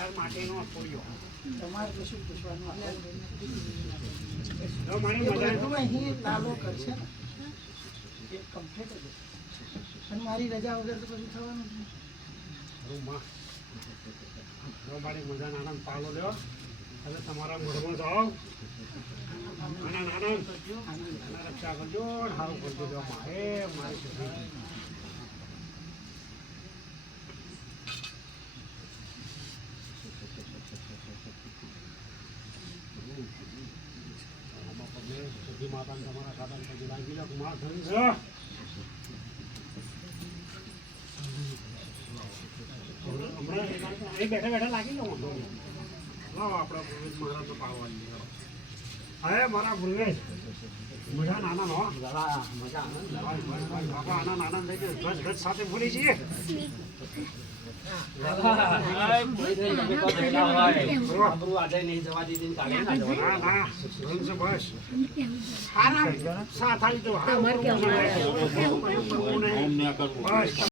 તાર માટેનો પડ્યો તમારે કશું પૂછવાનું જો મારી મજા અહીં લાલો કરશે ને એ કમ્પ્લીટ જ અને મારી રજા વગર તો કશું થવાનું જ નહીં. રૂમમાં જો મારી મજા નાના પાલો લ્યો હવે તમારા મોઢમાં જાઓ નાના નાના રક્ષા કરજો સારું કરજો જો મારે મારી છોકરી સતી માતાને તમારા ખાતાને પગે લાગી લો માર ધન છે હમણાં અહીં બેઠા બેઠા લાગી લો લાવો આપણા પૂર્વેજ મહારાજ તો પાડવાની હવે મારા પૂર્વેજ મજા નાના નો મજા બાપા આના નાના થઈ ગયો ગજ ગજ સાથે બોલી છીએ સાથ આવી તો